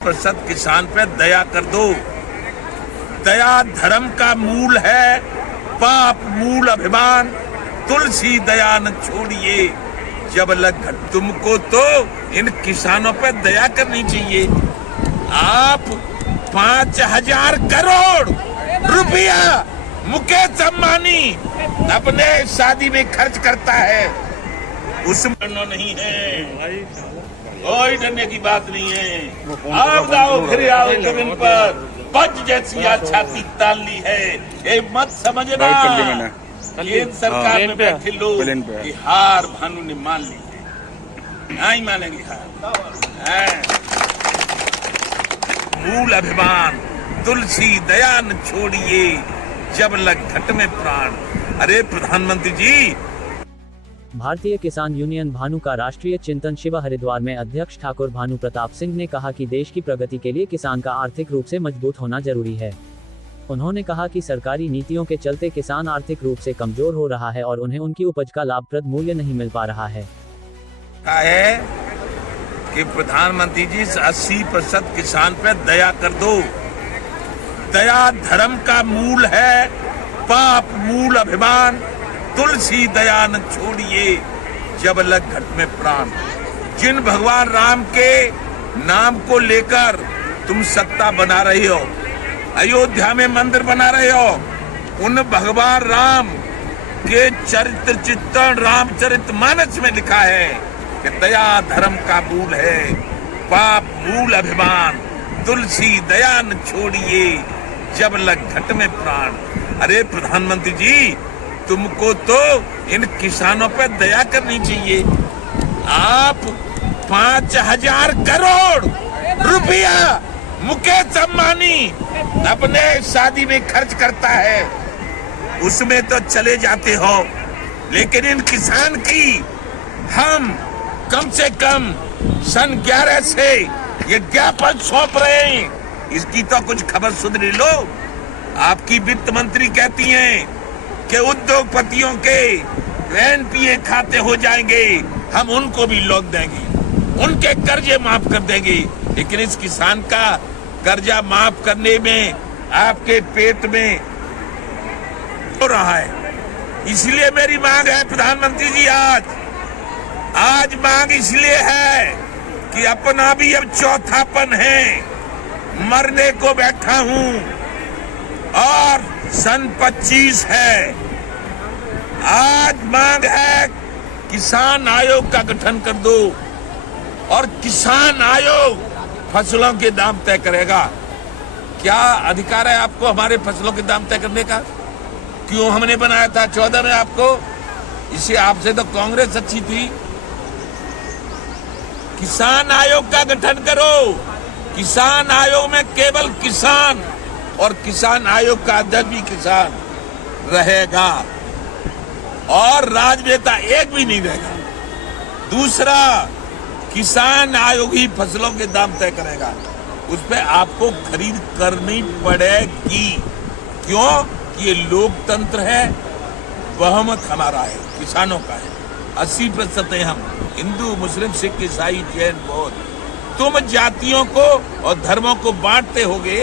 प्रतिशत किसान पे दया कर दो। दया धर्म का मूल है, पाप मूल अभिमान। तुलसी दया न छोड़िए जब लग घट। तुमको तो इन किसानों पे दया करनी चाहिए। आप 5,000 करोड़ रुपया मुकेश अंबानी अपने शादी में खर्च करता है, उसमें नहीं है, कोई डरने की बात नहीं है। आप आओ फिर आओ जमीन पर, बच जैसी छाती तान ली है। ये मत समझना केंद्र सरकार में बैठे लोग कि हार भानु ने मान ली है, नहीं मानेंगे हार। मूल अभिमान तुलसी दया न छोड़िए जब लग घट में प्राण। अरे प्रधानमंत्री जी, भारतीय किसान यूनियन भानु का राष्ट्रीय चिंतन शिविर हरिद्वार में अध्यक्ष ठाकुर भानु प्रताप सिंह ने कहा कि देश की प्रगति के लिए किसान का आर्थिक रूप से मजबूत होना जरूरी है। उन्होंने कहा कि सरकारी नीतियों के चलते किसान आर्थिक रूप से कमजोर हो रहा है और उन्हें उनकी उपज का लाभप्रद मूल्य नहीं मिल पा रहा है। कि प्रधानमंत्री जी 80% किसान पे दया कर दो। दया धर्म का मूल है, पाप मूल अभिमान। तुलसी दया न छोड़िए जब लग घट में प्राण। जिन भगवान राम के नाम को लेकर तुम सत्ता बना रही हो, अयोध्या में मंदिर बना रहे हो, उन भगवान राम के चरित्र चित्रण रामचरितमानस में लिखा है कि दया धर्म का मूल है, पाप मूल अभिमान। तुलसी दया न छोड़िए जब लग घट में प्राण। अरे प्रधानमंत्री जी, तुमको तो इन किसानों पे दया करनी चाहिए। आप 5,000 करोड़ रुपया मुकेश अंबानी अपने शादी में खर्च करता है, उसमें तो चले जाते हो, लेकिन इन किसान की हम कम से कम सन 11 से ये ज्ञापन सौंप रहे हैं। इसकी तो कुछ खबर सुन लो। आपकी वित्त मंत्री कहती हैं कि उद्योगपतियों के एनपीए खाते हो जाएंगे, हम उनको भी लौट देंगे, उनके कर्जे माफ कर देंगे। लेकिन इस किसान का कर्जा माफ करने में आपके पेट में हो रहा है। इसलिए मेरी मांग है प्रधानमंत्री जी, आज मांग इसलिए है कि अपना भी अब चौथापन है, मरने को बैठा हूं और सन 25 है। आज मांग है किसान आयोग का गठन कर दो और किसान आयोग फसलों के दाम तय करेगा। क्या अधिकार है आपको हमारे फसलों के दाम तय करने का? क्यों हमने बनाया था 14 में आपको? इसे आपसे तो कांग्रेस अच्छी थी। किसान आयोग का गठन करो। किसान आयोग में केवल किसान और किसान आयोग का अध्यक्ष भी किसान रहेगा और राजनेता एक भी नहीं रहेगा। दूसरा, किसान आयोग ही फसलों के दाम तय करेगा, उस पर आपको खरीद करनी पड़ेगी। क्यों? कि ये लोकतंत्र है, बहुमत हमारा है, किसानों का है। 80% है हम, हिंदू मुस्लिम सिख ईसाई जैन बौद्ध। तुम जातियों को और धर्मों को बांटते होगे।